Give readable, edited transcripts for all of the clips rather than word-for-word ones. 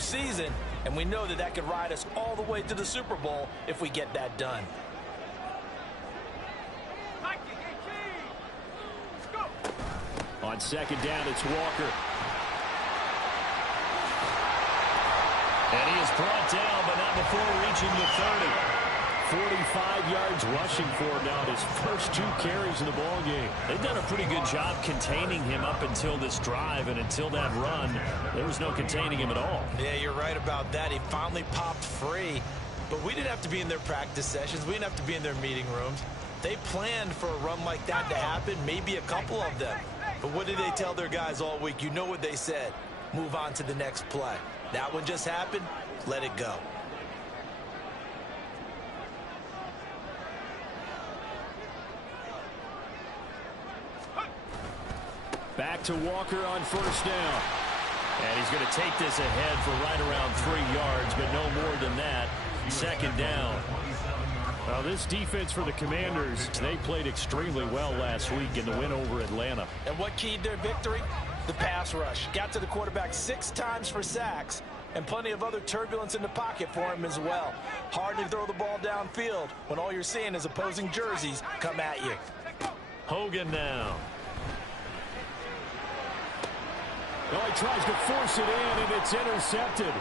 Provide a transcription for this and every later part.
postseason, and we know that that could ride us all the way to the Super Bowl if we get that done. On second down, it's Walker. And he is brought down, but not before reaching the 30. 45 yards rushing for him now in his first 2 carries in the ball game. They've done a pretty good job containing him up until this drive, and until that run, there was no containing him at all. Yeah, you're right about that. He finally popped free, but we didn't have to be in their practice sessions. We didn't have to be in their meeting rooms. They planned for a run like that to happen, maybe a couple of them. But what did they tell their guys all week? You know what they said. Move on to the next play. That one just happened. Let it go. Back to Walker on first down. And he's going to take this ahead for right around 3 yards, but no more than that. Second down. Well, this defense for the Commanders, they played extremely well last week in the win over Atlanta. And what keyed their victory? The pass rush. Got to the quarterback 6 times for sacks, and plenty of other turbulence in the pocket for him as well. Hard to throw the ball downfield when all you're seeing is opposing jerseys come at you. Hogan now. Oh, he tries to force it in, and it's intercepted.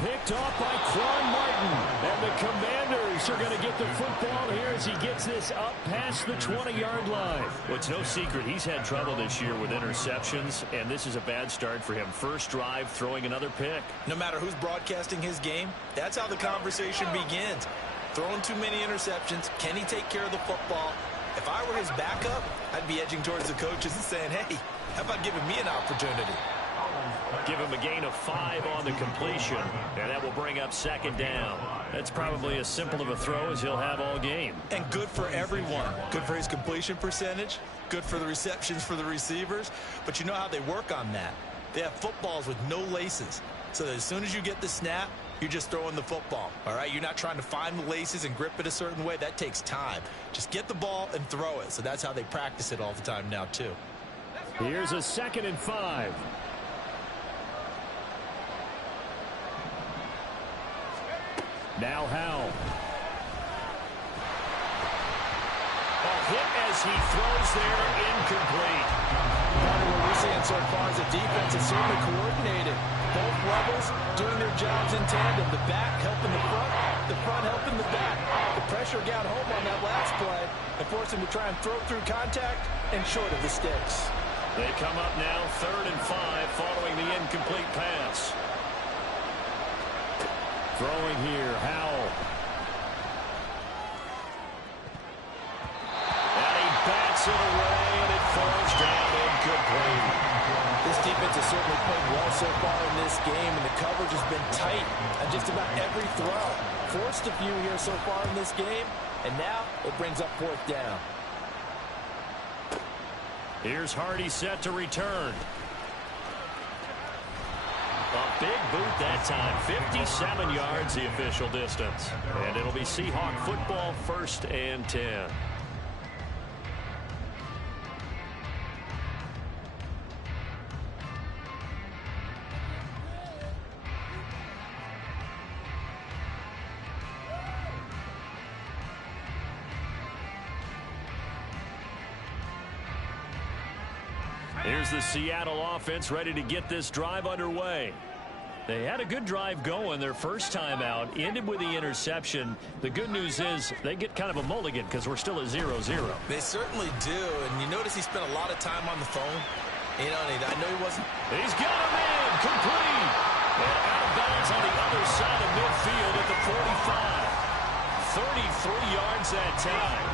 Picked off by Quan Martin. And the Commanders are going to get the football here as he gets this up past the 20-yard line. Well, it's no secret he's had trouble this year with interceptions, and this is a bad start for him. First drive, throwing another pick. No matter who's broadcasting his game, that's how the conversation begins. Throwing too many interceptions. Can he take care of the football? If I were his backup, I'd be edging towards the coaches and saying, hey, how about giving me an opportunity? Give him a gain of 5 on the completion, and that will bring up second down. That's probably as simple of a throw as he'll have all game. And good for everyone. Good for his completion percentage, good for the receptions for the receivers. But you know how they work on that. They have footballs with no laces. So that as soon as you get the snap, you're just throwing the football. All right, you're not trying to find the laces and grip it a certain way. That takes time. Just get the ball and throw it. So that's how they practice it all the time now, too. Here's a 2nd and 5. Now Howell. A hit as he throws there, incomplete. What we're seeing so far is the defense is certainly coordinated. Both levels doing their jobs in tandem. The back helping the front helping the back. The pressure got home on that last play and forced him to try and throw through contact and short of the sticks. They come up now 3rd and 5 following the incomplete pass. Throwing here, Howell. And he bats it away, and it falls down incomplete. This defense has certainly played well so far in this game, and the coverage has been tight on just about every throw. Forced a few here so far in this game, and now it brings up 4th down. Here's Hardy set to return. A big boot that time. 57 yards the official distance. And it'll be Seahawk football, 1st and 10. Here's the Seattle offense ready to get this drive underway. They had a good drive going their first time out, ended with the interception. The good news is they get kind of a mulligan because we're still at 0-0. They certainly do, and you notice he spent a lot of time on the phone. You know, I know he wasn't. He's got a man, complete. And out of bounds on the other side of midfield at the 45. 33 yards that time.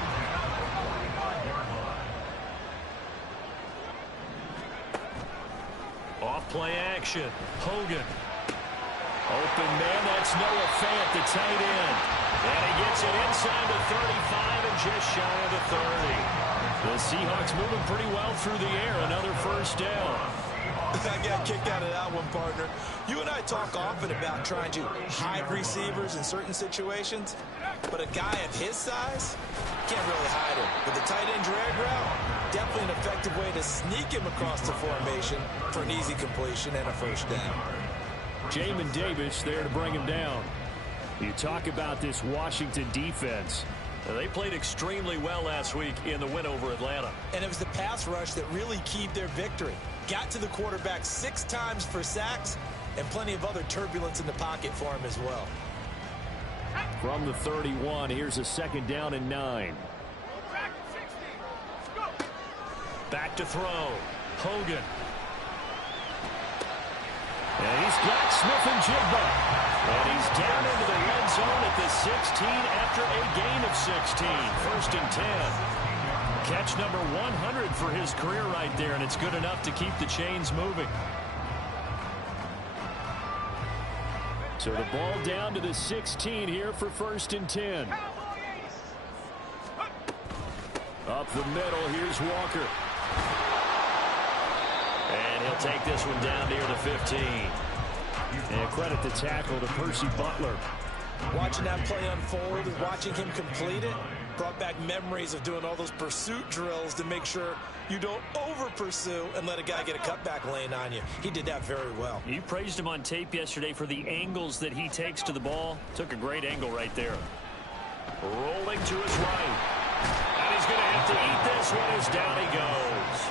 Off play action. Hogan. Open man, that's Noah Fant, the tight end. And he gets it inside the 35 and just shy of the 30. The Seahawks moving pretty well through the air. Another first down. I got kicked out of that one, partner. You and I talk often about trying to hide receivers in certain situations, but a guy of his size can't really hide him. With the tight end drag route, definitely an effective way to sneak him across the formation for an easy completion and a first down. Jamin Davis there to bring him down. You talk about this Washington defense. They played extremely well last week in the win over Atlanta. And it was the pass rush that really keyed their victory. Got to the quarterback 6 times for sacks and plenty of other turbulence in the pocket for him as well. From the 31, here's a 2nd down and 9. Back to throw. Hogan. And he's got Smith-Njigba. And he's down into the red zone at the 16 after a gain of 16. 1st and 10. Catch number 100 for his career right there, and it's good enough to keep the chains moving. So the ball down to the 16 here for 1st and 10. Up the middle, here's Walker. And he'll take this one down near the 15. And credit the tackle to Percy Butler. Watching that play unfold and watching him complete it brought back memories of doing all those pursuit drills to make sure you don't over-pursue and let a guy get a cutback lane on you. He did that very well. You praised him on tape yesterday for the angles that he takes to the ball. Took a great angle right there. Rolling to his right. And he's going to have to eat this one as down he goes.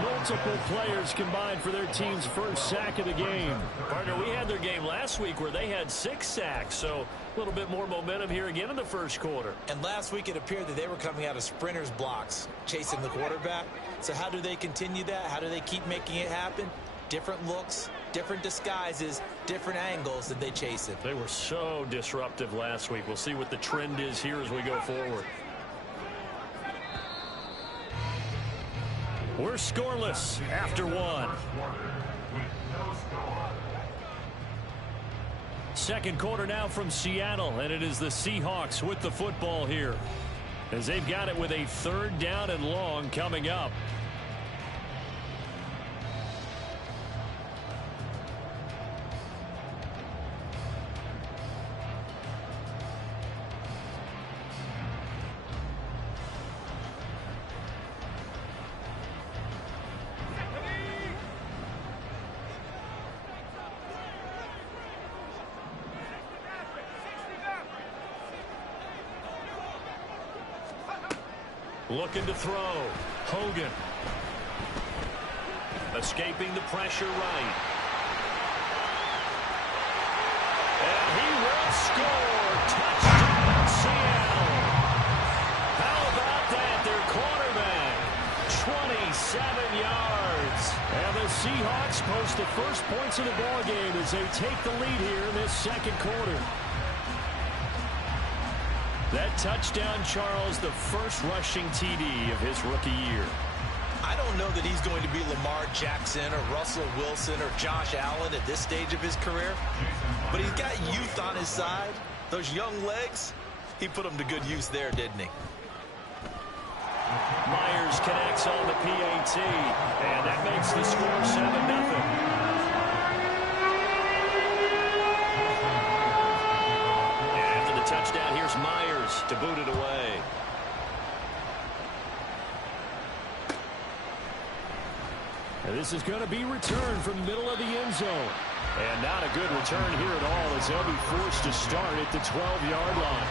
Multiple players combined for their team's first sack of the game. Partner, we had their game last week where they had 6 sacks, so a little bit more momentum here again in the first quarter. And last week it appeared that they were coming out of sprinters blocks, chasing the quarterback. So how do they continue that? How do they keep making it happen? Different looks, different disguises, different angles that they chase it. They were so disruptive last week. We'll see what the trend is here as we go forward. We're scoreless after 1. 2nd quarter now from Seattle, and it is the Seahawks with the football here as they've got it with a 3rd down and long coming up. Looking to throw. Hogan. Escaping the pressure right. And he will score. Touchdown, Seattle. How about that? Their quarterback. 27 yards. And the Seahawks post the first points of the ball game as they take the lead here in this 2nd quarter. That touchdown, Charles, the first rushing TD of his rookie year. I don't know that he's going to be Lamar Jackson or Russell Wilson or Josh Allen at this stage of his career, but he's got youth on his side. Those young legs, he put them to good use there, didn't he? Myers connects on the PAT, and that makes the score 7-0. Touchdown, here's Myers to boot it away. And this is going to be returned from the middle of the end zone. And not a good return here at all as they'll be forced to start at the 12-yard line.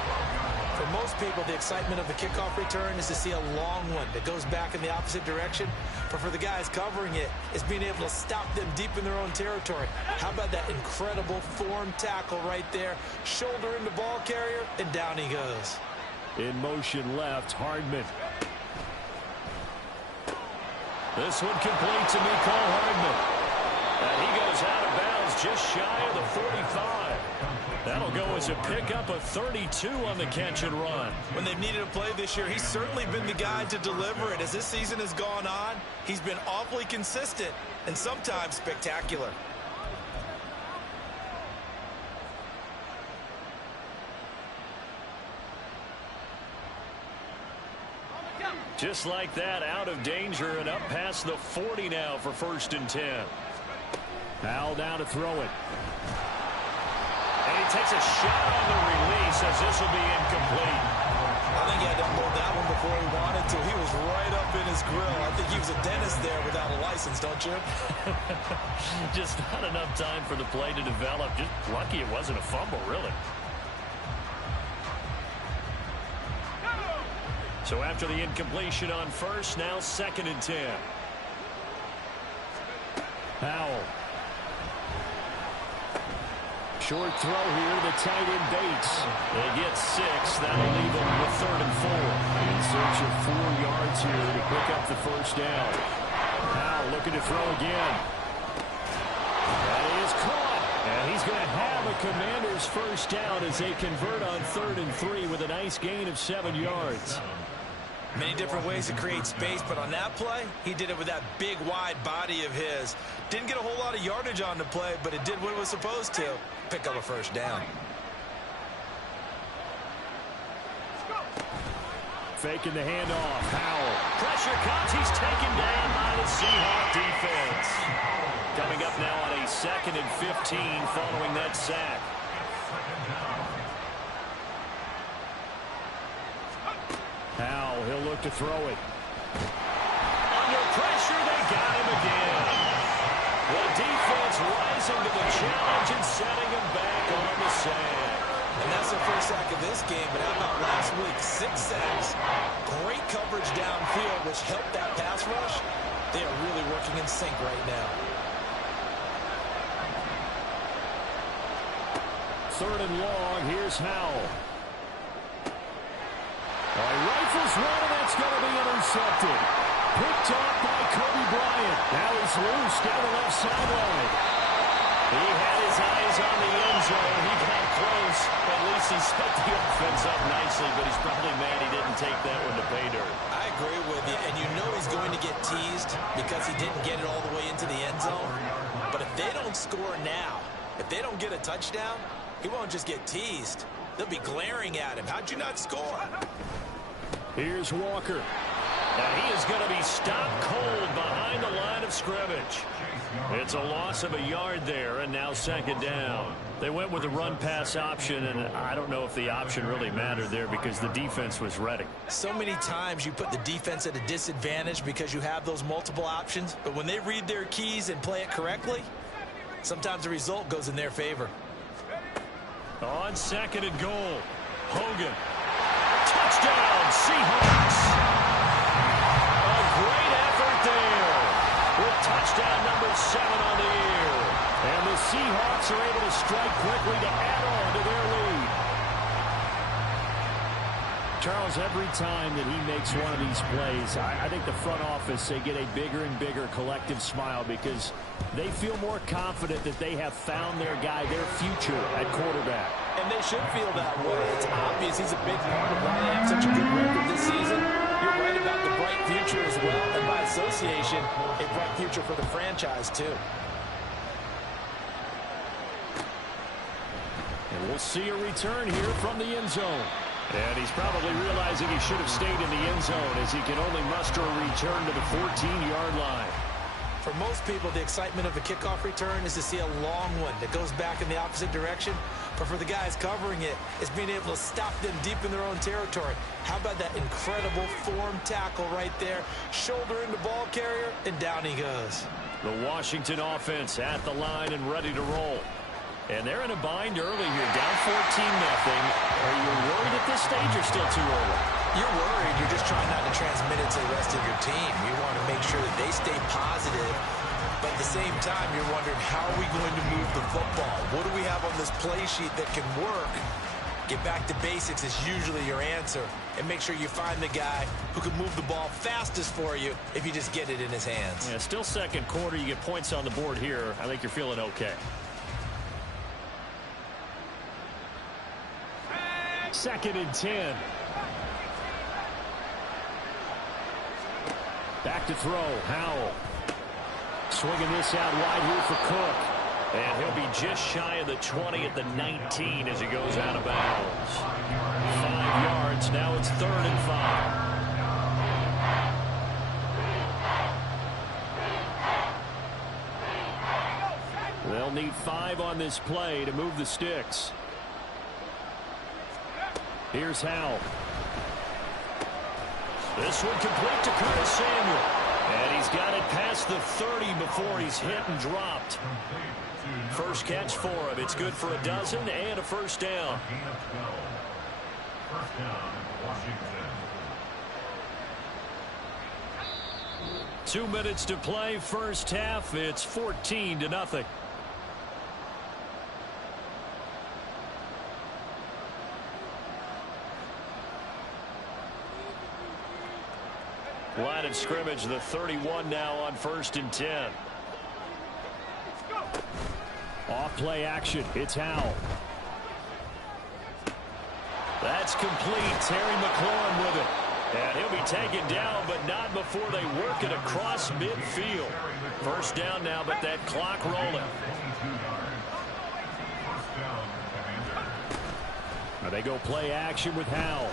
For most people, the excitement of the kickoff return is to see a long one that goes back in the opposite direction. But for the guys covering it, it's being able to stop them deep in their own territory. How about that incredible form tackle right there? Shoulder in the ball carrier, and down he goes. In motion left, Hardman. This one complete to Mecole Hardman. And he goes out of bounds just shy of the 45. That'll go as a pickup of 32 on the catch and run. When they've needed a play this year, he's certainly been the guy to deliver it. As this season has gone on, he's been awfully consistent and sometimes spectacular. Just like that, out of danger and up past the 40 now for 1st and 10. Powell down to throw it. And he takes a shot on the release as this will be incomplete. I think he had to unload that one before he wanted to. He was right up in his grill. I think he was a dentist there without a license, don't you? Just not enough time for the play to develop. Just lucky it wasn't a fumble, really. So after the incompletion on first, now 2nd and 10. Powell. Short throw here to the tight end Bates. They get 6. That'll leave them with 3rd and 4. In search of 4 yards here to pick up the first down. Powell looking to throw again. That is caught. And he's going to have a Commander's first down as they convert on 3rd and 3 with a nice gain of 7 yards. Many different ways to create space, but on that play, he did it with that big, wide body of his. Didn't get a whole lot of yardage on the play, but it did what it was supposed to. Pick up a first down. Faking the handoff. Powell. Pressure comes. He's taken down by the Seahawks defense. Coming up now on a 2nd and 15 following that sack. Powell, he'll look to throw it. Under pressure, they got him again. The defense rising to the challenge and setting him back on the sand. And that's the first sack of this game, but how about last week? 6 sacks. Great coverage downfield, which helped that pass rush. They are really working in sync right now. 3rd and long, here's Howell. Rifles one, and that's going to be intercepted. Picked off by Kobe Bryant. Now he's loose down the left sideline. He had his eyes on the end zone. He got close. At least he split the offense up nicely, but he's probably mad he didn't take that one to pay dirt. I agree with you, and you know he's going to get teased because he didn't get it all the way into the end zone. But if they don't score now, if they don't get a touchdown, he won't just get teased. They'll be glaring at him. How'd you not score? Here's Walker. And he is going to be stopped cold behind the line of scrimmage. It's a loss of a yard there, and now 2nd down. They went with the run-pass option, and I don't know if the option really mattered there because the defense was ready. So many times you put the defense at a disadvantage because you have those multiple options, but when they read their keys and play it correctly, sometimes the result goes in their favor. On 2nd and goal, Hogan. Touchdown, Seahawks. A great effort there with touchdown number 7 on the year. And the Seahawks are able to strike quickly to add on to their lead. Charles, every time that he makes one of these plays, I think the front office, they get a bigger and bigger collective smile because they feel more confident that they have found their guy, their future at quarterback. And they should feel that way. It's obvious he's a big part of why they have such a good record this season. You're right about the bright future as well, and by association, a bright future for the franchise, too. And we'll see a return here from the end zone. And he's probably realizing he should have stayed in the end zone as he can only muster a return to the 14-yard line. For most people, the excitement of a kickoff return is to see a long one that goes back in the opposite direction. But for the guys covering it, it's being able to stop them deep in their own territory. How about that incredible form tackle right there? Shoulder in the ball carrier, and down he goes. The Washington offense at the line and ready to roll. And they're in a bind early here, down 14-0. Are you worried at this stage or still too early? You're worried. You're just trying not to transmit it to the rest of your team. You want to make sure that they stay positive. But at the same time, you're wondering, how are we going to move the football? What do we have on this play sheet that can work? Get back to basics is usually your answer. And make sure you find the guy who can move the ball fastest for you if you just get it in his hands. Yeah, still 2nd quarter. You get points on the board here. I think you're feeling okay. 2nd and 10. Back to throw. Howell. Swinging this out wide here for Cook. And he'll be just shy of the 20 at the 19 as he goes out of bounds. 5 yards. Now it's 3rd and 5. They'll need 5 on this play to move the sticks. Here's Howell. This one complete to Curtis Samuel. And he's got it past the 30 before he's hit and dropped. First catch for him. It's good for a dozen and a first down. First down, Washington. 2 minutes to play, first half. It's 14-0. Line of scrimmage, the 31 now on 1st and 10. Off play action. It's Howell. That's complete. Terry McLaurin with it. And he'll be taken down, but not before they work it across midfield. First down now, but that clock rolling. Now they go play action with Howell.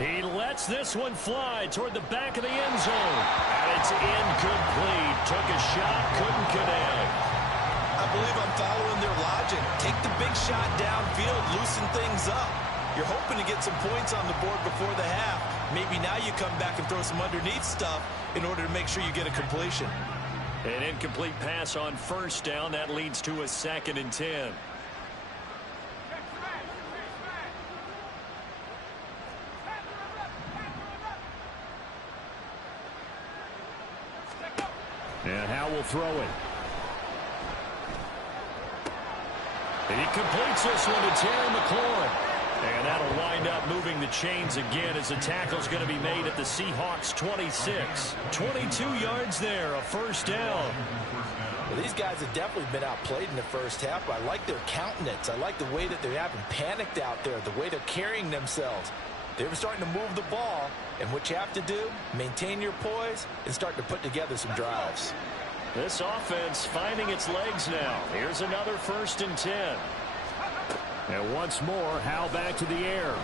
He lets this one fly toward the back of the end zone. And it's incomplete. Took a shot, couldn't connect. I believe I'm following their logic. Take the big shot downfield, loosen things up. You're hoping to get some points on the board before the half. Maybe now you come back and throw some underneath stuff in order to make sure you get a completion. An incomplete pass on first down. That leads to a 2nd and 10. And Howell will throw it. He completes this one to Terry McLaurin. And that'll wind up moving the chains again as the tackle's going to be made at the Seahawks 26. 22 yards there, a first down. Well, these guys have definitely been outplayed in the first half. I like their countenance. I like the way that they're having panicked out there, the way they're carrying themselves. They're starting to move the ball, and what you have to do, maintain your poise and start to put together some drives. This offense finding its legs now. Here's another 1st and 10. And once more, Howell back to the air.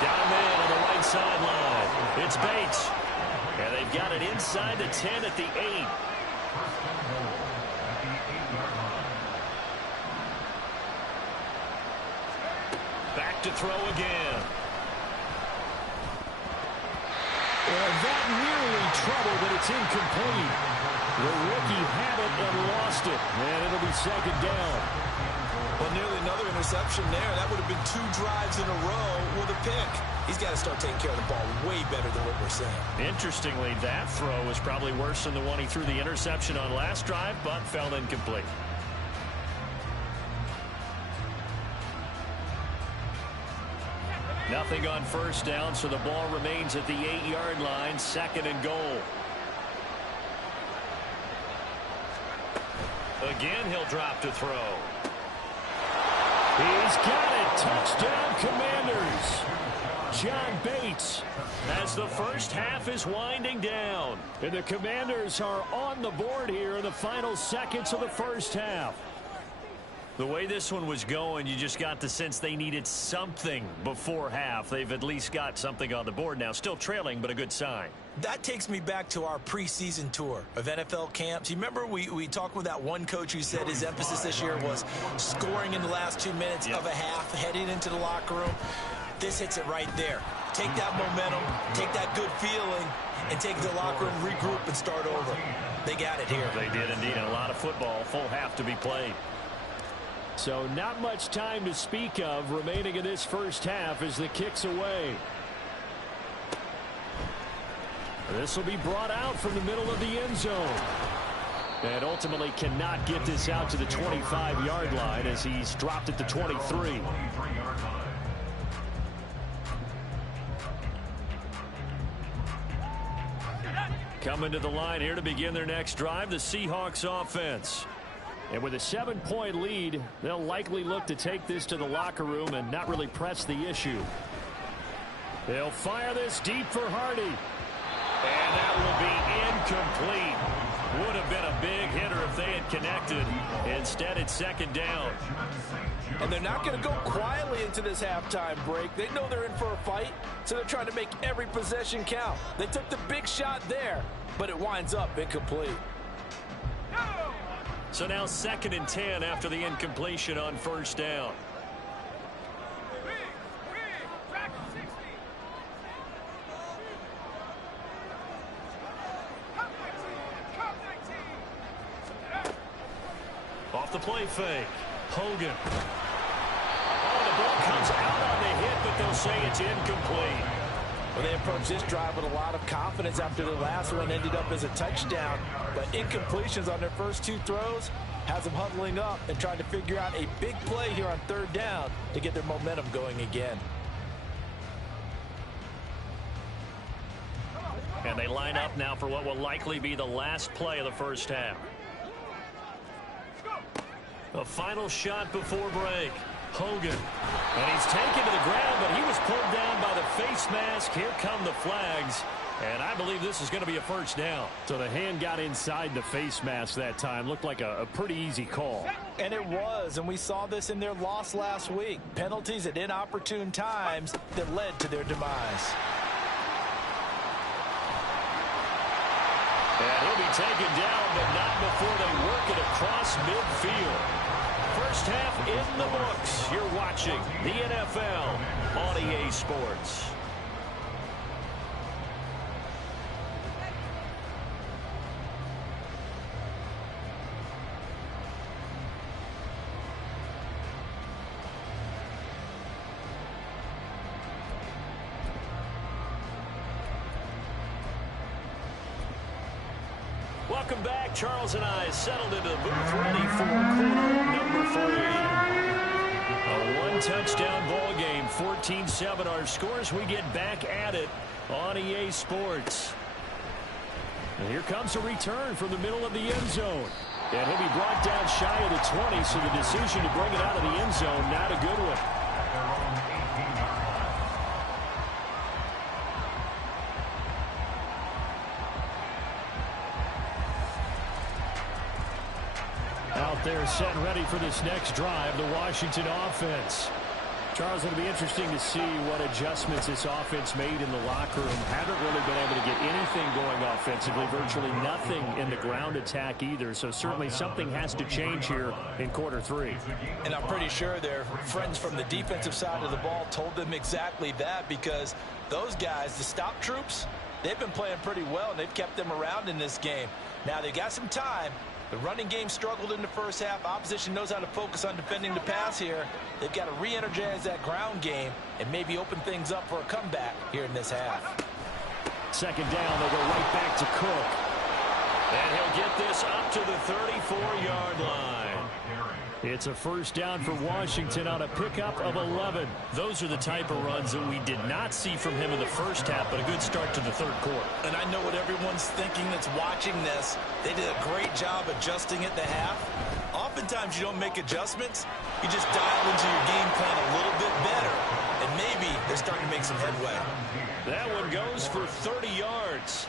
Down man on the right sideline. It's Bates. And they've got it inside the 10 at the 8. Back to throw again. And that nearly trouble, but it's incomplete. The rookie had it and lost it. And it'll be 2nd down. Well, nearly another interception there. That would have been 2 drives in a row with a pick. He's got to start taking care of the ball way better than what we're seeing. Interestingly, that throw was probably worse than the one he threw the interception on last drive, but fell incomplete. Nothing on first down, so the ball remains at the 8-yard line, 2nd and goal. Again, he'll drop to throw. He's got it. Touchdown, Commanders. John Bates as the first half is winding down. And the Commanders are on the board here in the final seconds of the first half. The way this one was going, you just got the sense they needed something before half. They've at least got something on the board now. Still trailing, but a good sign. That takes me back to our preseason tour of NFL camps. You remember we talked with that one coach who said his emphasis this year was scoring in the last 2 minutes of a half, heading into the locker room. This hits it right there. Take that momentum, take that good feeling, and take it to the locker room, regroup, and start over. They got it here. They did indeed. And a lot of football, full half to be played. So not much time to speak of remaining in this first half as the kick's away. This will be brought out from the middle of the end zone. And ultimately cannot get this out to the 25-yard line as he's dropped at the 23. Coming to the line here to begin their next drive, the Seahawks offense. And with a 7-point lead, they'll likely look to take this to the locker room and not really press the issue. They'll fire this deep for Hardy. And that will be incomplete. Would have been a big hitter if they had connected. Instead, it's 2nd down. And they're not going to go quietly into this halftime break. They know they're in for a fight, so they're trying to make every possession count. They took the big shot there, but it winds up incomplete. So now 2nd and 10 after the incompletion on first down. play fake. Hogan. Oh, the ball comes out on the hit, but they'll say it's incomplete. Well, they approached this drive with a lot of confidence after the last one ended up as a touchdown. But incompletions on their first two throws has them huddling up and trying to figure out a big play here on third down to get their momentum going again. And they line up now for what will likely be the last play of the first half. A final shot before break. Hogan. And he's taken to the ground, but he was pulled down by the face mask. Here come the flags. And I believe this is going to be a first down. So the hand got inside the face mask that time. Looked like a pretty easy call. And it was, and we saw this in their loss last week. Penalties at inopportune times that led to their demise. And he'll be taken down, but not before they work it across midfield. First half in the books. You're watching the NFL on EA Sports. Welcome back. Charles and I settled into the booth ready for quarter number 3. A one-touchdown ball game, 14-7 our scores. We get back at it on EA Sports. And here comes a return from the middle of the end zone. And he'll be brought down shy of the 20, so the decision to bring it out of the end zone, not a good one. Out there set and ready for this next drive, the Washington offense. Charles, it'll be interesting to see what adjustments this offense made in the locker room. Haven't really been able to get anything going offensively, virtually nothing in the ground attack either. So certainly something has to change here in quarter 3. And I'm pretty sure their friends from the defensive side of the ball told them exactly that, because those guys, the stop troops, they've been playing pretty well, and they've kept them around in this game. Now they got some time. The running game struggled in the first half. Opposition knows how to focus on defending the pass here. They've got to re-energize that ground game and maybe open things up for a comeback here in this half. Second down, they'll go right back to Cook. And he'll get this up to the 34-yard line. It's a first down for Washington on a pickup of 11. Those are the type of runs that we did not see from him in the first half, but a good start to the third quarter. And I know what everyone's thinking that's watching this. They did a great job adjusting at the half. Oftentimes you don't make adjustments. You just dial into your game plan a little bit better, and maybe they're starting to make some headway. That one goes for 30 yards.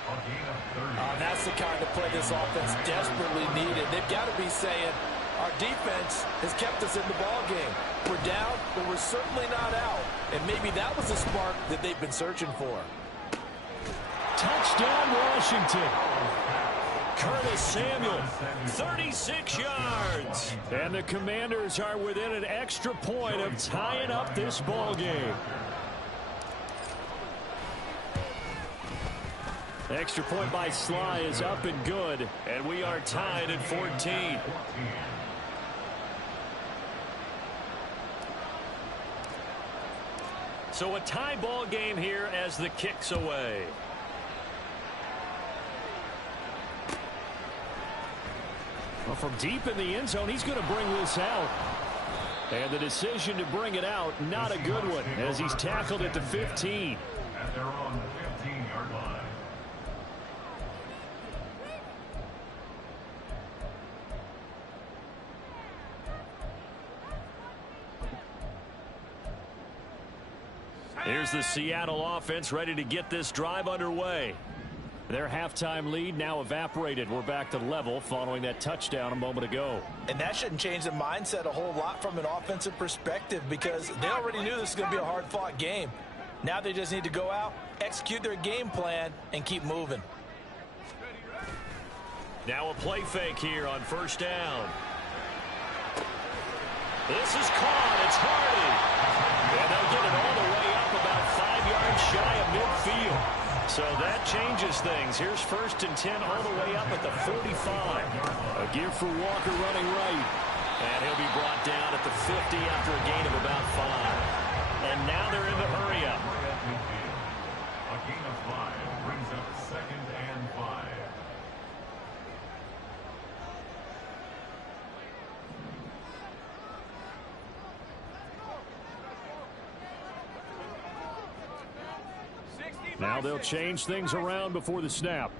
That's the kind of play this offense desperately needed. They've got to be saying, our defense has kept us in the ball game. We're down, but we're certainly not out. And maybe that was the spark that they've been searching for. Touchdown, Washington. Curtis Samuel, 36 yards. And the Commanders are within an extra point of tying up this ball game. The extra point by Sly is up and good, and we are tied at 14. So a tie ball game here as the kick's away. Well, from deep in the end zone, he's going to bring this out. And the decision to bring it out, not a good one, as he's tackled at the 15. At their own 15-yard line. Here's the Seattle offense ready to get this drive underway. Their halftime lead now evaporated. We're back to level following that touchdown a moment ago. And that shouldn't change the mindset a whole lot from an offensive perspective, because they already knew this was going to be a hard-fought game. Now they just need to go out, execute their game plan, and keep moving. Now a play fake here on first down. This is caught. It's Hardy. And they'll get it all the way up about 5 yards shy of midfield. So that changes things. Here's first and 10 all the way up at the 45. A give for Walker running right. And he'll be brought down at the 50 after a gain of about 5. And now they're in the hurry up. A gain of 5 brings up 2nd and 5. Now they'll change things around before the snap.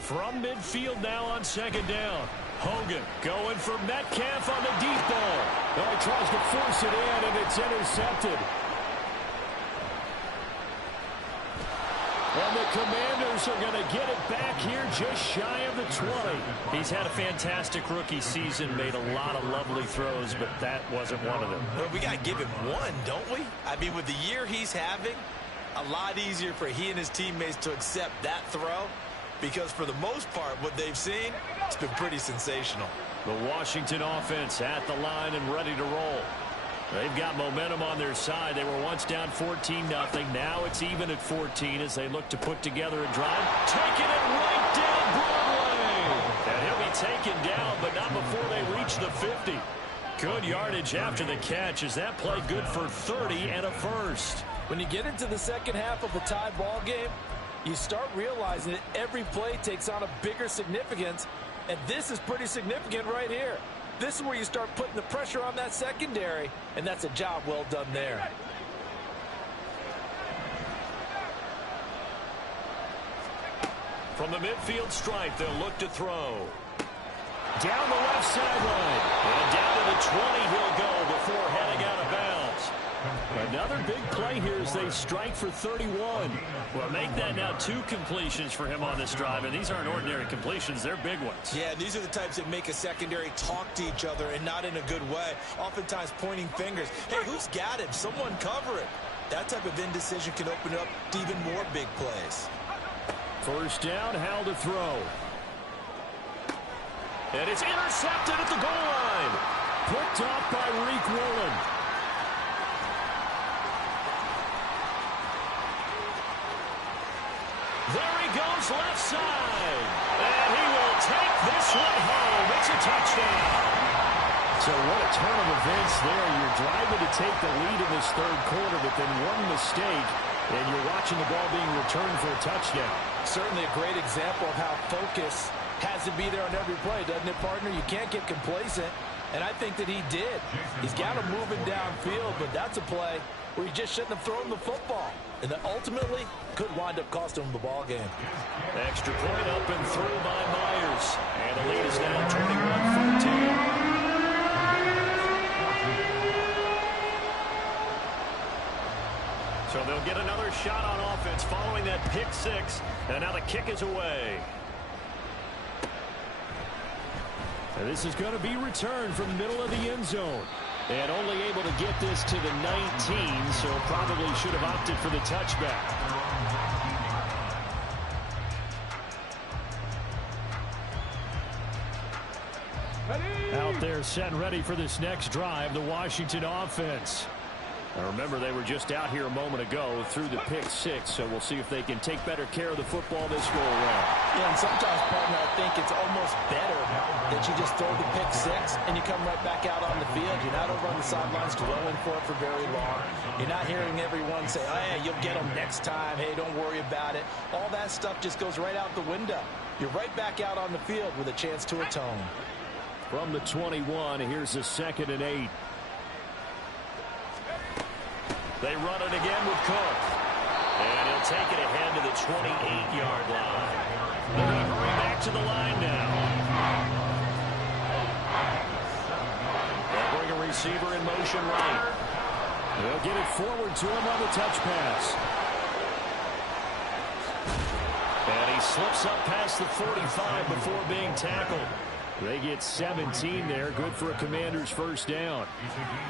From midfield now on 2nd down. Hogan going for Metcalf on the deep ball. Oh, he tries to force it in, and it's intercepted. And the Commanders are going to get it back here just shy of the 20. He's had a fantastic rookie season, made a lot of lovely throws, but that wasn't one of them. Well, we got to give him one, don't we? I mean, with the year he's having, a lot easier for he and his teammates to accept that throw, because for the most part, what they've seen, it's been pretty sensational. The Washington offense at the line and ready to roll. They've got momentum on their side. They were once down 14-0. Now it's even at 14 as they look to put together a drive. Taking it right down Broadway. And he'll be taken down, but not before they reach the 50. Good yardage after the catch as that play good for 30 and a first. When you get into the second half of a tie ball game, you start realizing that every play takes on a bigger significance, and this is pretty significant right here. This is where you start putting the pressure on that secondary, and that's a job well done there. From the midfield stripe, they'll look to throw. Down the left sideline. And down to the 20 he'll go before heading out of bounds. Another big play here as they strike for 31. Well, make that now 2 completions for him on this drive, and these aren't ordinary completions. They're big ones. Yeah, these are the types that make a secondary talk to each other and not in a good way. Oftentimes pointing fingers. Hey, who's got him? Someone cover it. That type of indecision can open up to even more big plays. First down, Hal to throw. And it's intercepted at the goal line. Picked off by Reek Woolen. There he goes left side. And he will take this one home. It's a touchdown. So what a turn of events there. You're driving to take the lead in this third quarter, but then one mistake, and you're watching the ball being returned for a touchdown. Certainly a great example of how focus has to be there on every play, doesn't it, partner? You can't get complacent, and I think that he did. He's got him moving downfield, but that's a play where he just shouldn't have thrown the football, and that ultimately could wind up costing him the ball game. Extra point up and through by Myers, and the lead is now 21-14. So they'll get another shot on offense following that pick 6, and now the kick is away. And this is going to be returned from the middle of the end zone. And only able to get this to the 19, so probably should have opted for the touchback. Out there set and ready for this next drive, the Washington offense. Now remember, they were just out here a moment ago through the pick 6, so we'll see if they can take better care of the football this go around. Yeah, and sometimes, partner, I think it's almost better that you just throw the pick 6 and you come right back out on the field. You're not over on the sidelines dwelling for it for very long. You're not hearing everyone say, oh, yeah, you'll get them next time. Hey, don't worry about it. All that stuff just goes right out the window. You're right back out on the field with a chance to atone. From the 21, here's a 2nd and 8. They run it again with Cook. And he'll take it ahead to the 28-yard line. They're going to hurry back to the line now. They'll bring a receiver in motion right. They'll get it forward to him on the touch pass. And he slips up past the 45 before being tackled. They get 17 there. Good for a Commander's first down.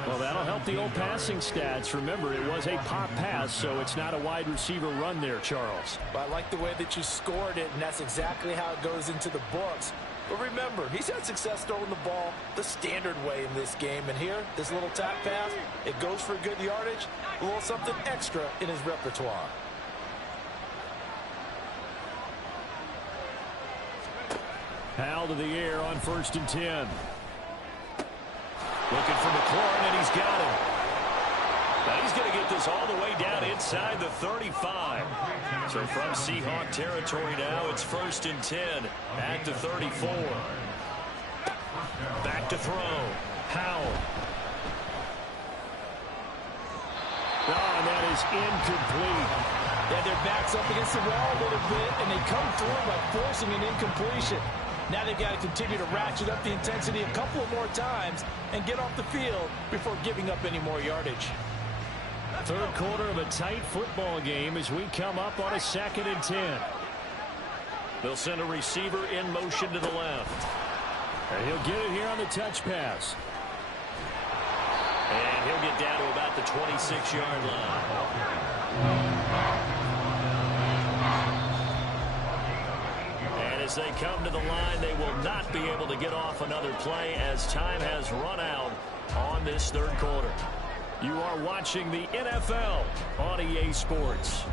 Well, that'll help the old passing stats. Remember, it was a pop pass, so it's not a wide receiver run there, Charles. But I like the way that you scored it, and that's exactly how it goes into the books. But remember, he's had success throwing the ball the standard way in this game. And here, this little tap pass, it goes for good yardage, a little something extra in his repertoire. Howell to the air on 1st and 10. Looking for McLaurin, and he's got him. Now he's going to get this all the way down inside the 35. So from Seahawk territory now, it's 1st and 10 at the 34. Back to throw. Howell. Oh, and that is incomplete. Yeah, their back's up against the wall a little bit, and they come through by forcing an incompletion. Now they've got to continue to ratchet up the intensity a couple of more times and get off the field before giving up any more yardage. Third quarter of a tight football game as we come up on a 2nd and 10. They'll send a receiver in motion to the left. And he'll get it here on the touch pass. And he'll get down to about the 26-yard line. And as they come to the line, they will not be able to get off another play as time has run out on this third quarter. You are watching the NFL on EA Sports.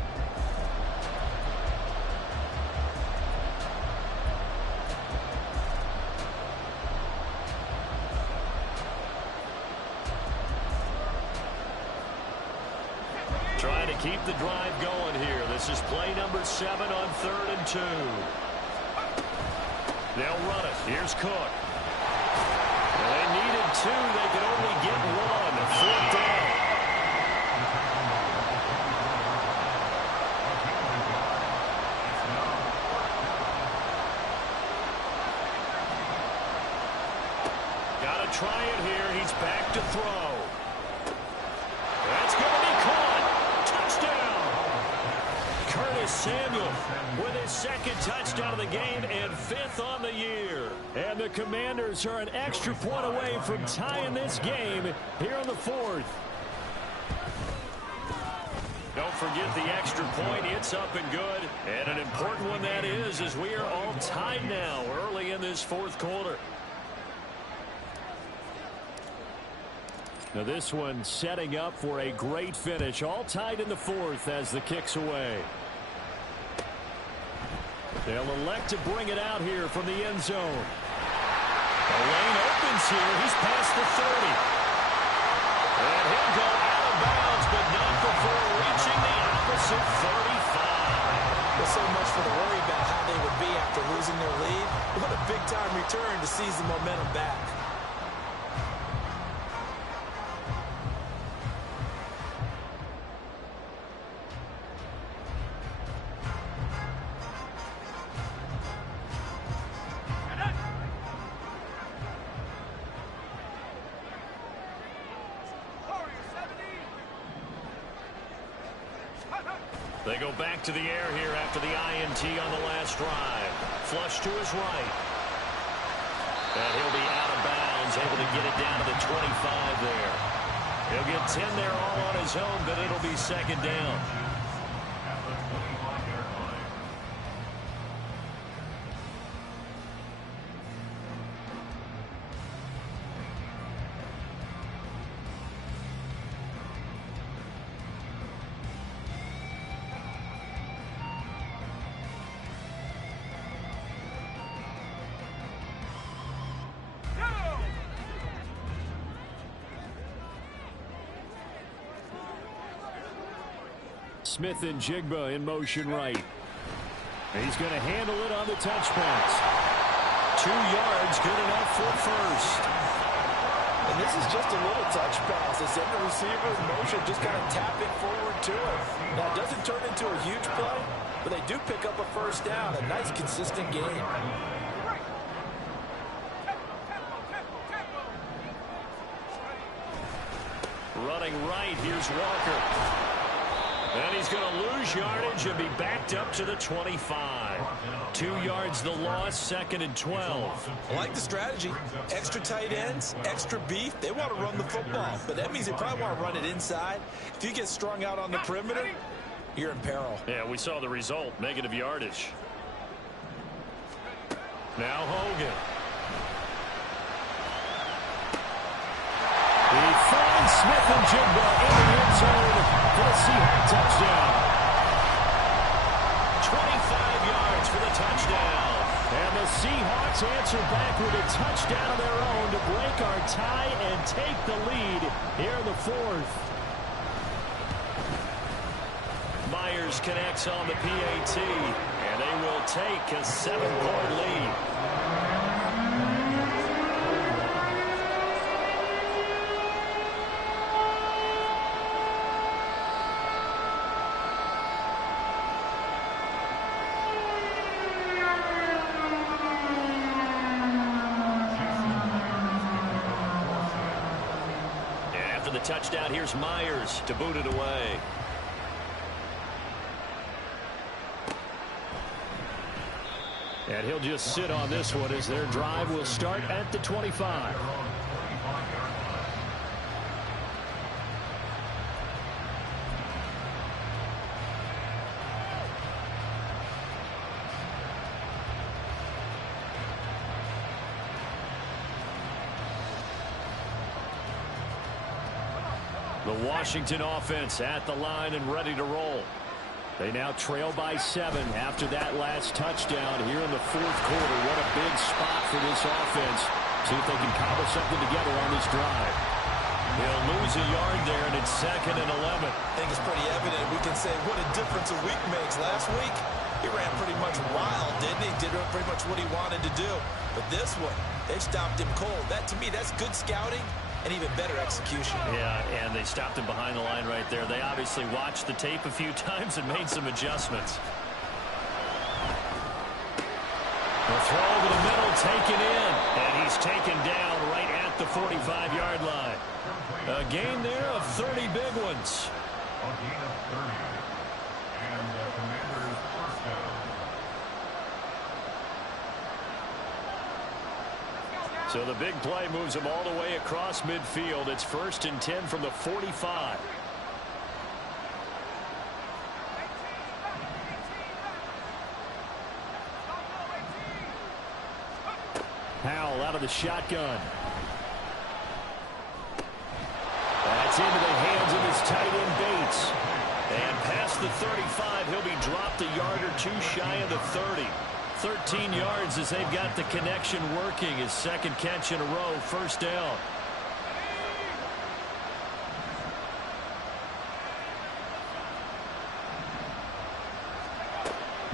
Trying to keep the drive going here. This is play number 7 on 3rd and 2. They'll run it. Here's Cook. Well, they needed 2. They could only get 1. 4th down. Got to try it here. He's back to throw. That's going to be caught. Touchdown. Curtis Samuel with his 2nd touchdown of the game and 5th on the year. And the Commanders are an extra point away from tying this game here in the 4th. Don't forget the extra point. It's up and good. And an important one that is, as we are all tied now early in this 4th quarter. Now this one setting up for a great finish. All tied in the 4th as the kick's away. They'll elect to bring it out here from the end zone. The lane opens here. He's past the 30. And he'll go out of bounds, but not before reaching the opposite 35. There's so much for the worry about how they would be after losing their lead. What a big-time return to seize the momentum back. They go back to the air here after the INT on the last drive. Flush to his right. And he'll be out of bounds, able to get it down to the 25 there. He'll get 10 there all on his own, but it'll be 2nd down. Smith and Jigba in motion right. He's going to handle it on the touch pass. 2 yards, good enough for 1st. And this is just a little touch pass. They send the receiver in motion, just kind of tap it forward to him. Now, it doesn't turn into a huge play, but they do pick up a 1st down. A nice, consistent game. Running right, here's Walker. And he's going to lose yardage and be backed up to the 25. 2 yards the loss, 2nd and 12. I like the strategy. Extra tight ends, extra beef. They want to run the football, but that means they probably want to run it inside. If you get strung out on the perimeter, you're in peril. Yeah, we saw the result, negative yardage. Now Hogan. He finds Smith and Jigba in the end zone for the Seahawks touchdown. 25 yards for the touchdown. And the Seahawks answer back with a touchdown of their own to break our tie and take the lead here in the fourth. Myers connects on the PAT, and they will take a 7-point lead. The touchdown, here's Myers to boot it away. And he'll just sit on this one as their drive will start at the 25. The Washington offense at the line and ready to roll. They now trail by 7 after that last touchdown here in the fourth quarter. What a big spot for this offense. See if they can cobble something together on this drive. They'll lose a yard there, and it's 2nd and 11. I think it's pretty evident. We can say what a difference a week makes. Last week, he ran pretty much wild, didn't he? Did pretty much what he wanted to do. But this one, they stopped him cold. That, to me, that's good scouting. And even better execution. Yeah, and they stopped him behind the line right there. They obviously watched the tape a few times and made some adjustments. The throw over the middle, taken in. And he's taken down right at the 45-yard line. A gain there of 30 big ones. A gain of 30. And the Commanders' first down. So the big play moves them all the way across midfield. It's 1st and 10 from the 45. Howell out of the shotgun. That's into the hands of his tight end Bates. And past the 35, he'll be dropped a yard or two shy of the 30. 13 yards as they've got the connection working. His 2nd catch in a row, 1st down.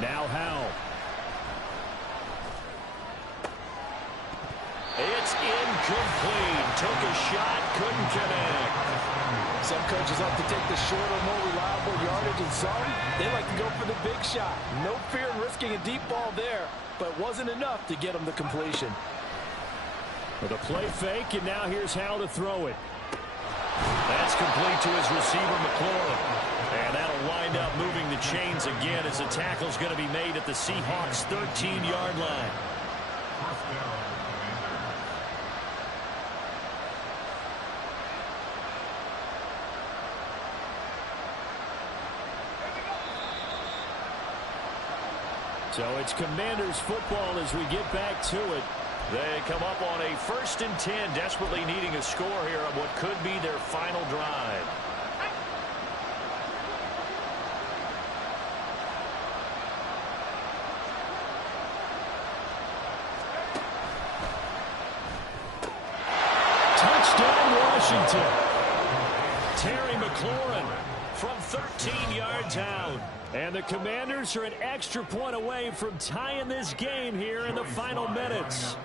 Now Howell. It's incomplete. Took a shot, couldn't connect. Some coaches like to take the shorter, more reliable yardage, and some, they like to go for the big shot. No fear in risking a deep ball there, but wasn't enough to get him the completion. With a play fake, and now here's how to throw it. That's complete to his receiver, McLaurin. And that'll wind up moving the chains again as the tackle's going to be made at the Seahawks' 13-yard line. First down. So it's Commanders football as we get back to it. They come up on a 1st and 10, desperately needing a score here on what could be their final drive. Touchdown, Washington. Terry McLaurin from 13 yards out. And the Commanders are an extra point away from tying this game here in the final minutes.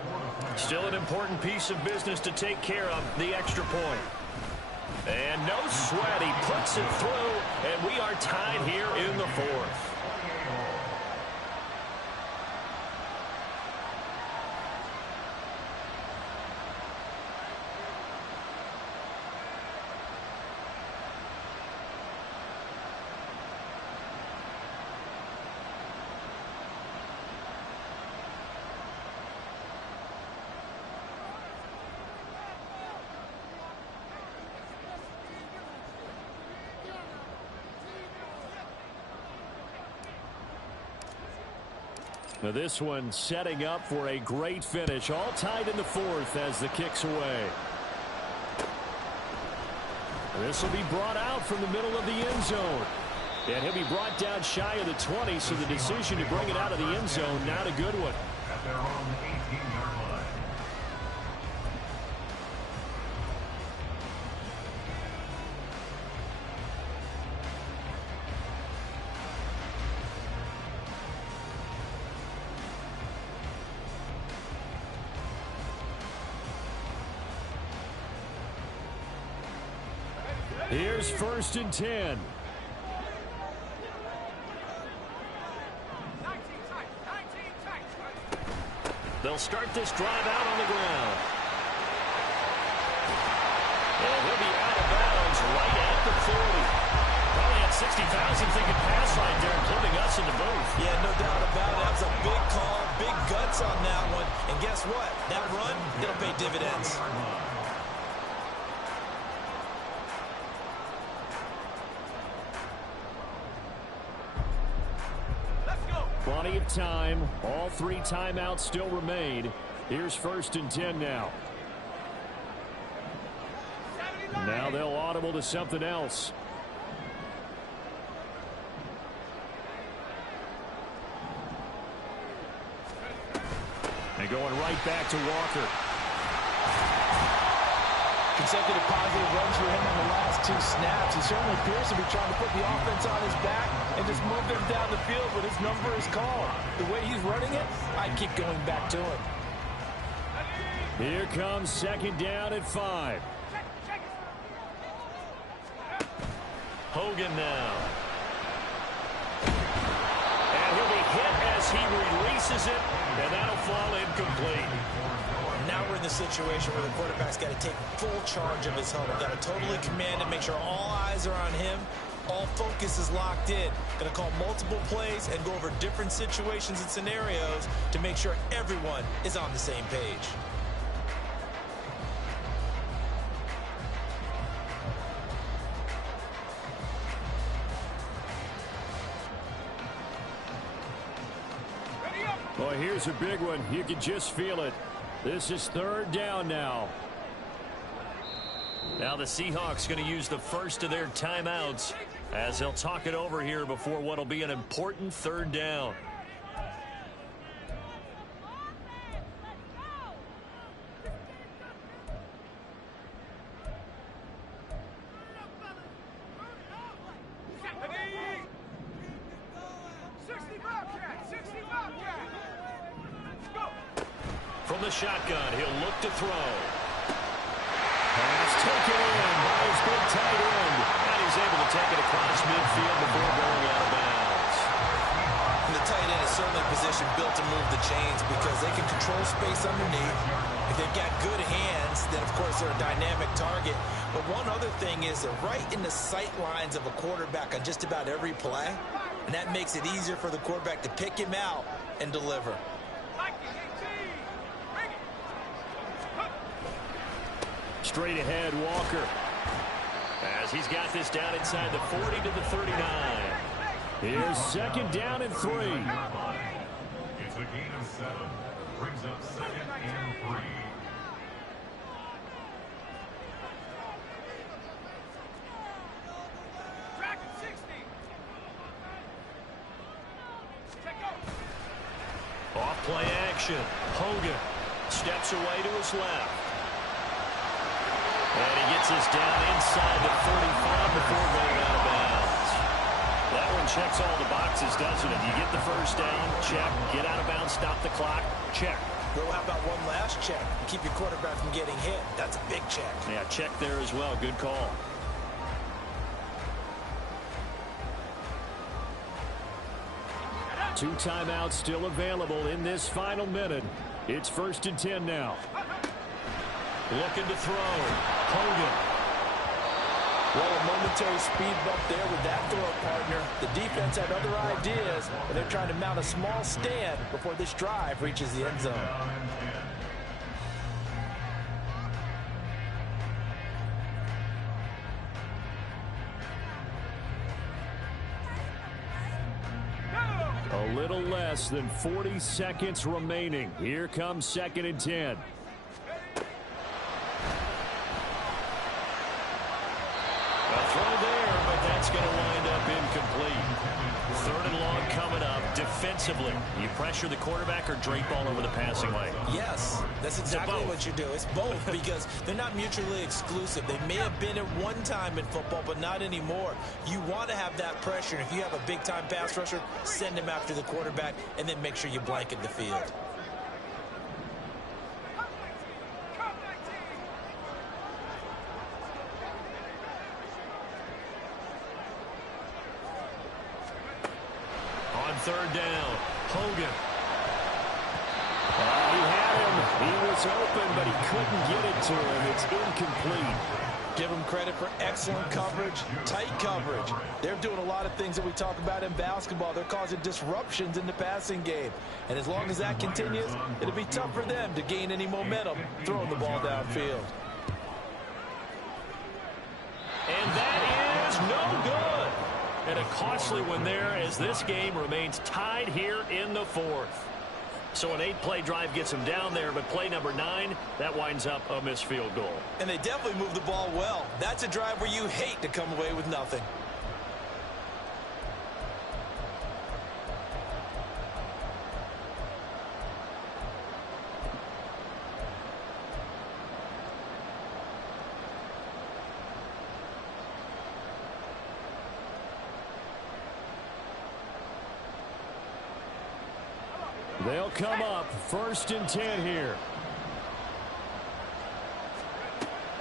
Still an important piece of business to take care of, the extra point. And no sweat, he puts it through, and we are tied here in the fourth. Now this one setting up for a great finish. All tied in the fourth as the kick's away. This will be brought out from the middle of the end zone. And he'll be brought down shy of the 20, so the decision to bring it out of the end zone, not a good one. at their own 18-yard line. Here's 1st and 10. They'll start this drive out on the ground. And he'll be out of bounds right at the 40. Probably had 60,000 thinking pass right there, including us in the booth. Yeah, no doubt about it. That was a big call, big guts on that one. And guess what? That run, it'll pay dividends. Plenty of time. All 3 timeouts still remain. Here's 1st and 10 now. Now they'll audible to something else. And going right back to Walker. Consecutive positive runs for him on the last 2 snaps. He certainly appears to be trying to put the offense on his back and just move them down the field, but his number is called. The way he's running it, I keep going back to him. Here comes 2nd down at 5. Hogan now. And he'll be hit as he releases it, and that'll fall incomplete. Now we're in the situation where the quarterback's got to take full charge of his huddle. Got to totally command it, make sure all eyes are on him. All focus is locked in. Going to call multiple plays and go over different situations and scenarios to make sure everyone is on the same page. Well, here's a big one. You can just feel it. This is 3rd down now. Now the Seahawks going to use the first of their timeouts as they'll talk it over here before what will be an important 3rd down. From the shotgun, he'll look to throw. Pass taken in by his big tight end. And he's able to take it across midfield before going out of bounds. And the tight end is certainly a position built to move the chains because they can control space underneath. If they've got good hands, then of course they're a dynamic target. But one other thing is they're right in the sight lines of a quarterback on just about every play. And that makes it easier for the quarterback to pick him out and deliver. Straight ahead, Walker. As he's got this down inside the 40 to the 39. Here's 2nd down and 3. It's a gain of 7. Brings up 2nd and 3. Off play action. Hogan steps away to his left. And he gets us down inside the 35 before going out of bounds. That one checks all the boxes, doesn't it? You get the first down, check. Get out of bounds, stop the clock, check. Well, how about one last check? Keep your quarterback from getting hit. That's a big check. Yeah, check there as well. Good call. Two timeouts still available in this final minute. It's 1st and 10 now. Looking to throw. Hogan. Well, a momentary speed bump there with that throw, partner. The defense had other ideas, but they're trying to mount a small stand before this drive reaches the end zone. A little less than 40 seconds remaining. Here comes 2nd and 10. A throw there, but that's going to wind up incomplete. 3rd and long coming up. Defense defensively? You pressure the quarterback or drape all over the passing lane? Yes, that's exactly what you do. It's both because they're not mutually exclusive. They may have been at one time in football, but not anymore. You want to have that pressure. If you have a big-time pass rusher, send him after the quarterback, and then make sure you blanket the field. On third down, Hogan. He had him. He was open, but he couldn't get it to him. It's incomplete. Give them credit for excellent coverage, tight coverage. They're doing a lot of things that we talk about in basketball. They're causing disruptions in the passing game. And as long as that continues, it'll be tough for them to gain any momentum throwing the ball downfield. And that is no good. And a costly one there as this game remains tied here in the fourth. So an 8-play drive gets him down there, but play number 9, that winds up a missed field goal. And they definitely moved the ball well. That's a drive where you hate to come away with nothing. They'll come up 1st and 10 here.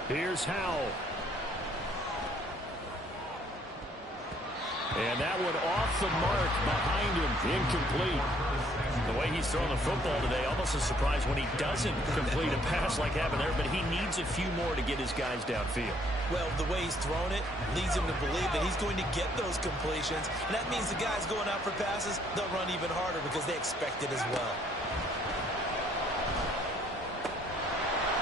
Here's Howell. And that one off the mark behind him. Incomplete. The way he's throwing the football today, almost a surprise when he doesn't complete a pass like happened there, but he needs a few more to get his guys downfield. Well, the way he's thrown it leads him to believe that he's going to get those completions. And that means the guys going out for passes, they'll run even harder because they expect it as well.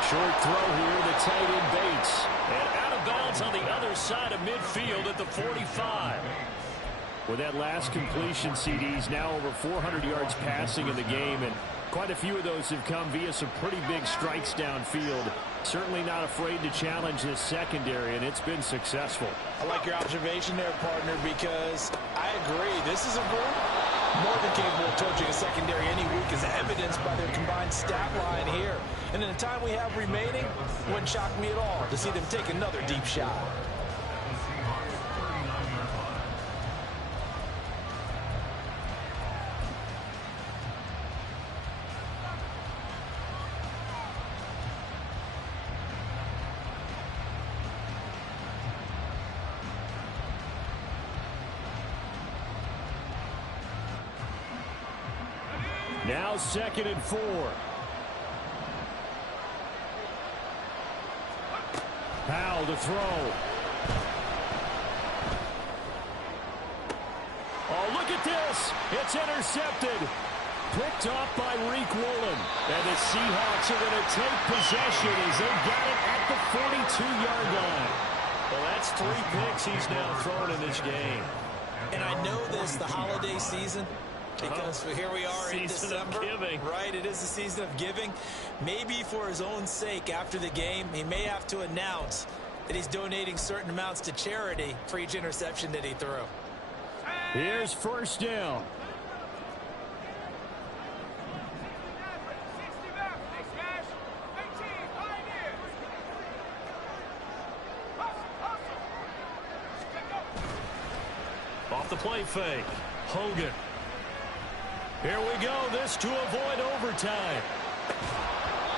Short throw here, the tight end Bates. And out of bounds on the other side of midfield at the 45. With that last completion, CD's now over 400 yards passing in the game, and quite a few of those have come via some pretty big strikes downfield. Certainly not afraid to challenge this secondary, and it's been successful. I like your observation there, partner, because I agree. This is a group more than capable of torching a secondary any week, as evidenced by their combined stat line here. And in the time we have remaining, it wouldn't shock me at all to see them take another deep shot. Now 2nd and 4. Powell to throw. Oh, look at this. It's intercepted. Picked off by Reek Woolen. And the Seahawks are going to take possession as they got it at the 42-yard line. Well, that's 3 picks he's now thrown in this game. And I know this, the holiday season, because here we are in December. Season of giving. Right, it is the season of giving. Maybe for his own sake after the game, he may have to announce that he's donating certain amounts to charity for each interception that he threw. Here's 1st down. Off the play fake. Hogan. Here we go. This to avoid overtime.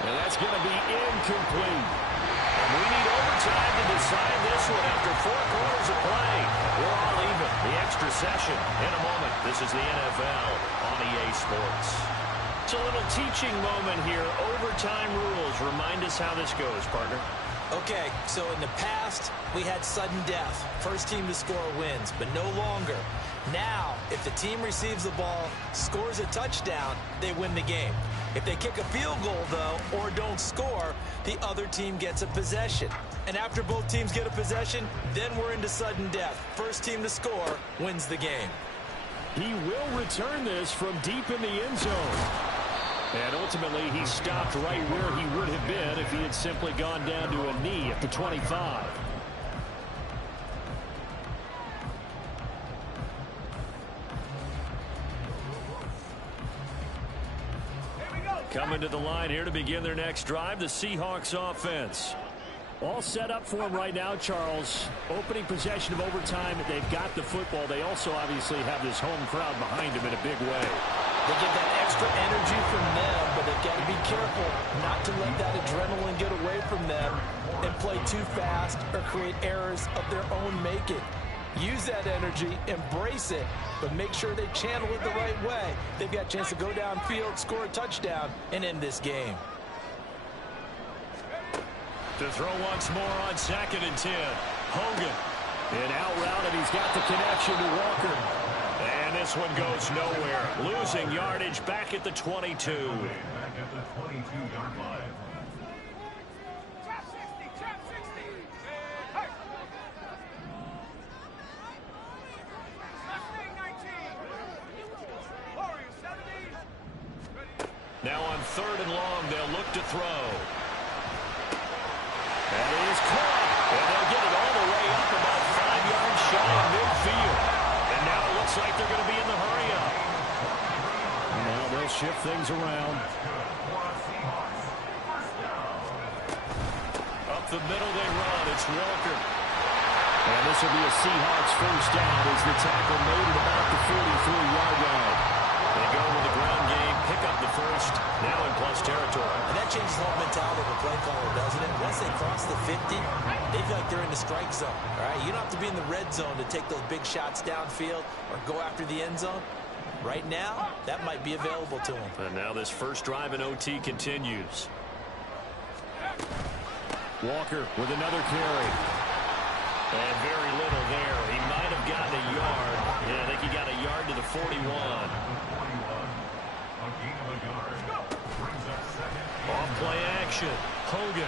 And that's going to be incomplete. And we need overtime to decide this one after 4 quarters of play. We're all even. The extra session in a moment. This is the NFL on EA Sports. It's a little teaching moment here. Overtime rules. Remind us how this goes, partner. Okay, so in the past, we had sudden death. First team to score wins, but no longer. Now, if the team receives the ball, scores a touchdown, they win the game. If they kick a field goal, though, or don't score, the other team gets a possession. And after both teams get a possession, then we're into sudden death. First team to score wins the game. He will return this from deep in the end zone. And ultimately, he stopped right where he would have been if he had simply gone down to a knee at the 25. Coming to the line here to begin their next drive, the Seahawks offense. All set up for them right now, Charles. Opening possession of overtime. They've got the football. They also obviously have this home crowd behind them in a big way. They get that extra energy from them, but they've got to be careful not to let that adrenaline get away from them and play too fast or create errors of their own making. Use that energy, embrace it, but make sure they channel it the right way. They've got a chance to go downfield, score a touchdown, and end this game. To throw once more on 2nd and 10. Hogan. An out route, and he's got the connection to Walker. And this one goes nowhere. Losing yardage back at the 22. Back at the 22-yard line. Now on 3rd and long, they'll look to throw. That is caught. And they'll get it all the way up about 5 yards shy of midfield. And now it looks like they're going to be in the hurry-up. Now they'll shift things around. Up the middle they run. It's Walker. And this will be a Seahawks first down as the tackle made it about the 43-yard line. They go with the ground game, pick up the first, now in plus territory. And that changes the whole mentality of a play caller, doesn't it? Once they cross the 50, they feel like they're in the strike zone. All right, you don't have to be in the red zone to take those big shots downfield or go after the end zone. Right now, that might be available to them. And now this first drive in OT continues. Walker with another carry. And very little there. He might have gotten a yard. Yeah, I think he got a yard to the 41. Off play action. Hogan.